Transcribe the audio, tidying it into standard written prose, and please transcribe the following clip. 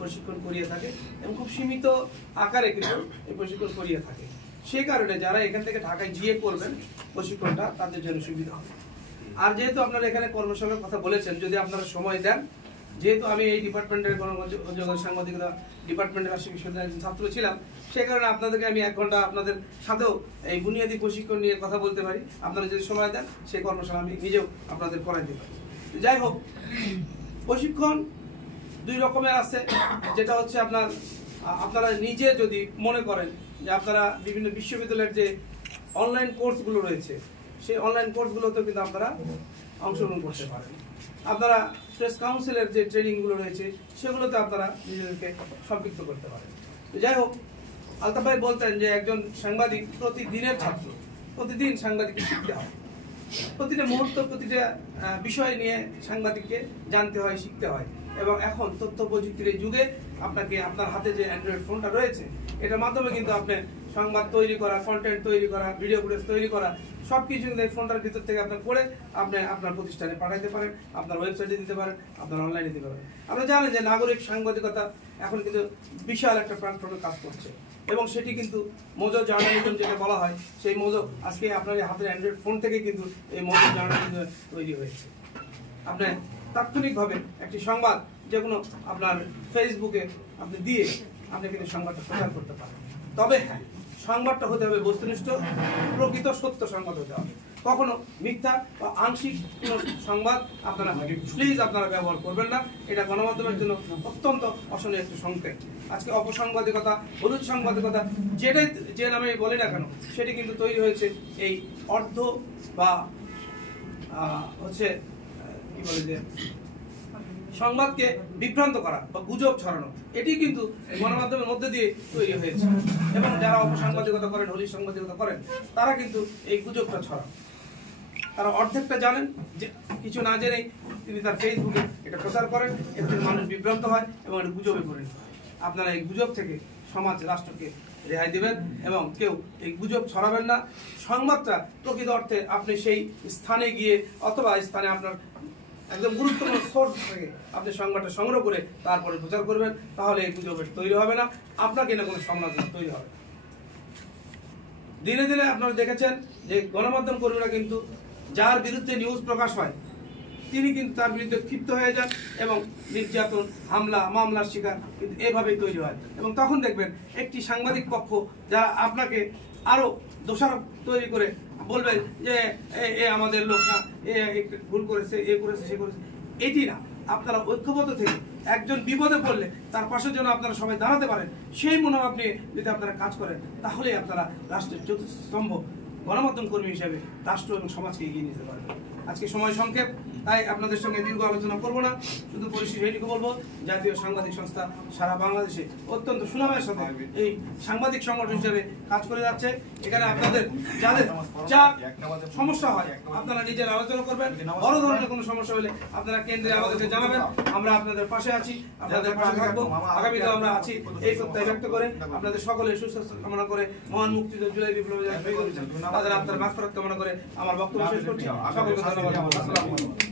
প্রশিক্ষণ করিয়ে থাকে এবং খুব সীমিত আকারে কিন্তু এই প্রশিক্ষণ করিয়ে থাকে। সেই কারণে যারা এখান থেকে ঢাকায় গিয়ে করবেন প্রশিক্ষণটা তাদের জন্য সুবিধা হবে। আর যেহেতু আপনারা এখানে কর্মশালার কথা বলেছেন, যদি আপনারা সময় দেন, যেহেতু আমি এই ডিপার্টমেন্টের গণযোগাযোগ সাংবাদিকতা ডিপার্টমেন্টের রাজশাহী বিশ্ববিদ্যালয়ের একজন ছাত্র ছিলাম, সেই কারণে আপনাদেরকে আমি 1 ঘন্টা আপনাদের সাথেও এই বুনিয়াদী প্রশিক্ষণ নিয়ে কথা বলতে পারি। আপনারা যদি সময় দেন সেই কর্মশালা আমি নিজেও আপনাদের করাইতে পারি। যাই হোক, প্রশিক্ষণ 2 রকমের আছে। যেটা হচ্ছে আপনারা নিজে যদি মনে করেন যে আপনারা বিভিন্ন বিশ্ববিদ্যালয়ের যে অনলাইন কোর্সগুলো রয়েছে, সেই অনলাইন কোর্সগুলোতে কিন্তু আপনারা অংশগ্রহণ করতে পারেন। আপনারা প্রেস কাউন্সিলের যে ট্রেনিংগুলো রয়েছে সেগুলোতে আপনারা নিজেদেরকে সম্পৃক্ত করতে পারেন। তো যাই হোক, আলতাফ ভাই বলতেন যে একজন সাংবাদিক প্রতিদিনের ছাত্র, প্রতিদিন সাংবাদিককে শিখতে হয়, প্রতিটা মুহূর্ত প্রতিটা বিষয় নিয়ে সাংবাদিককে জানতে হয়, শিখতে হয়। এবং এখন তথ্য প্রযুক্তির এই যুগে আপনাকে আপনার হাতে যে অ্যান্ড্রয়েড ফোনটা রয়েছে, এটার মাধ্যমে কিন্তু আপনি সংবাদ তৈরি করা, কন্টেন্ট তৈরি করা, ভিডিও ফুটেজ তৈরি করা, সবকিছু কিন্তু এই ফোনটার ভিতর থেকে আপনি করে আপনি আপনার প্রতিষ্ঠানে পাঠাইতে পারেন, আপনার ওয়েবসাইটে দিতে পারেন, আপনার অনলাইনে দিতে পারেন। আপনারা জানেন যে নাগরিক সাংবাদিকতা এখন কিন্তু বিশাল একটা প্ল্যাটফর্মে কাজ করছে এবং সেটি কিন্তু মোজো জার্নালিজম যেটা বলা হয়, সেই মোজো আজকে আপনার হাতের অ্যান্ড্রয়েড ফোন থেকে কিন্তু এই মোজো জার্নালিজম তৈরি হয়েছে। আপনি তাৎক্ষণিকভাবে একটি সংবাদ যে কোনো আপনার ফেসবুকে আপনি দিয়ে আপনি কিন্তু সংবাদটা প্রচার করতে পারেন। তবে হ্যাঁ, সংবাদটা হতে হবে বস্তুনিষ্ঠ, প্রকৃত সত্য সংবাদ হতে হবে। কখনো মিথ্যা বা আংশিক কোনো সংবাদ আপনারা প্লিজ ব্যবহার করবেন না। এটা গণমাধ্যমের জন্য অত্যন্ত অশনীয় একটি সংকেত। আজকে অপসাংবাদিকতা, হলুদ সাংবাদিকতা, যেটাই যে নামে বলি না কেন, সেটি কিন্তু তৈরি হয়েছে এই অর্ধ বা হচ্ছে কি বলে যে সংবাদকে বিভ্রান্ত করা বা গুজব ছড়ানো, এটি কিন্তু গণমাধ্যমের মধ্যে দিয়ে তৈরি হয়েছে। এবং যারা অপসাংবাদিকতা করেন, হলির সাংবাদিকতা করেন, তারা কিন্তু এই গুজবটা ছড়ান। তারা অর্ধেকটা জানেন, যে কিছু না জেনেই তিনি তার ফেসবুকে এটা প্রচার করেন, এর থেকে মানুষ বিভ্রান্ত হয় এবং এটা গুজবে পরিণত হয়। আপনারা এই গুজব থেকে সমাজ, রাষ্ট্রকে রেহাই দেবেন এবং কেউ এই গুজব ছড়াবেন না। সংবাদটা প্রকৃত অর্থে আপনি সেই স্থানে গিয়ে অথবা স্থানে আপনার একদম গুরুত্বপূর্ণ সোর্স থেকে আপনি সংবাদটা সংগ্রহ করে তারপরে প্রচার করবেন, তাহলে এই গুজবের তৈরি হবে না, আপনাকে না কোনো সমালোচনা তৈরি হবে। দিনে দিনে আপনারা দেখেছেন যে গণমাধ্যম কর্মীরা কিন্তু যার বিরুদ্ধে নিউজ প্রকাশ হয় তিনি কিন্তু তার বিরুদ্ধে ক্ষিপ্ত হয়ে যান এবং নির্যাতন, হামলা, মামলার শিকার কিন্তু এভাবেই তৈরি হয়। এবং তখন দেখবেন একটি সাংবাদিক পক্ষ যারা আপনাকে আরো দোষারোপ তৈরি করে বলবেন যে এ আমাদের লোক না, এ ভুল করেছে, এ করেছে, সে করেছে। এটি না, আপনারা ঐক্যবদ্ধ থেকে একজন বিপদে পড়লে তার পাশে যেন আপনারা সবাই দাঁড়াতে পারেন, সেই মনোভাব নিয়ে যদি আপনারা কাজ করেন, তাহলেই আপনারা রাষ্ট্রের চতুর্থ স্তম্ভ গণমাধ্যম কর্মী হিসেবে রাষ্ট্র এবং সমাজকে এগিয়ে নিতে পারবেন। আজকে সময় সংক্ষেপ, তাই আপনাদের সঙ্গে দীর্ঘ আলোচনা করব না। শুধু পরিশেষে এইটুকু বলবো, জাতীয় সাংবাদিক সংস্থা সারা বাংলাদেশে অত্যন্ত সুনামের সাথে এই সাংবাদিক সংগঠন হিসেবে কাজ করে যাচ্ছে। এখানে আপনাদের যাদের যা সমস্যা হয় আপনারা নিজের আলোচনা করবেন। বড় ধরনের কোনো সমস্যা হলে আপনারা কেন্দ্রে আমাদেরকে জানাবেন, আমরা আপনাদের পাশে আছি, আপনাদের পাশে থাকবো, আগামীতে আমরা আছি এই প্রত্যয় ব্যক্ত করে আপনাদের সকলের সুস্বাস্থ্য কামনা করে, মহান মুক্তিযুদ্ধ জুলাই বিপ্লবে তাদের আপনার মাগফিরাত কামনা করে আমার বক্তব্য শেষ করছি। সকলকে ধন্যবাদ। আসসালামু আলাইকুম।